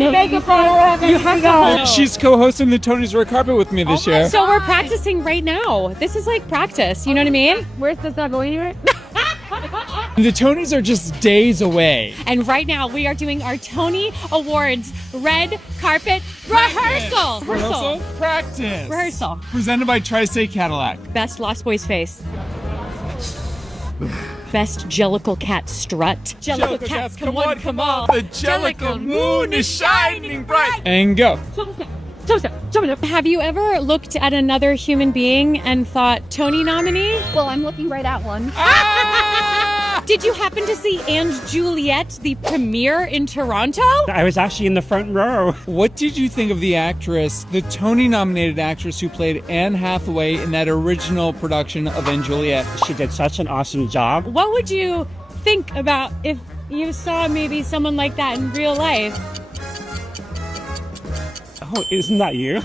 You have to. She's co-hosting the Tony's Red Carpet with me this year. So we're practicing right now. This is like practice. You know what I mean? Where's this not going anywhere? The Tonys are just days away. And right now we are doing our Tony Awards red carpet rehearsal. Practice. Rehearsal. Presented by Tri-State Cadillac. Best Lost Boys face. Best Jellicle Cat strut. Jellicle cats, come one, come all. The Jellicle moon is shining bright. And go. Have you ever looked at another human being and thought, Tony nominee? Well, I'm looking right at one. Did you happen to see & Juliet, the premiere in Toronto? I was actually in the front row. What did you think of the actress, the Tony-nominated actress who played Anne Hathaway in that original production of & Juliet? She did such an awesome job. What would you think about if you saw maybe someone like that in real life? Oh, isn't that you?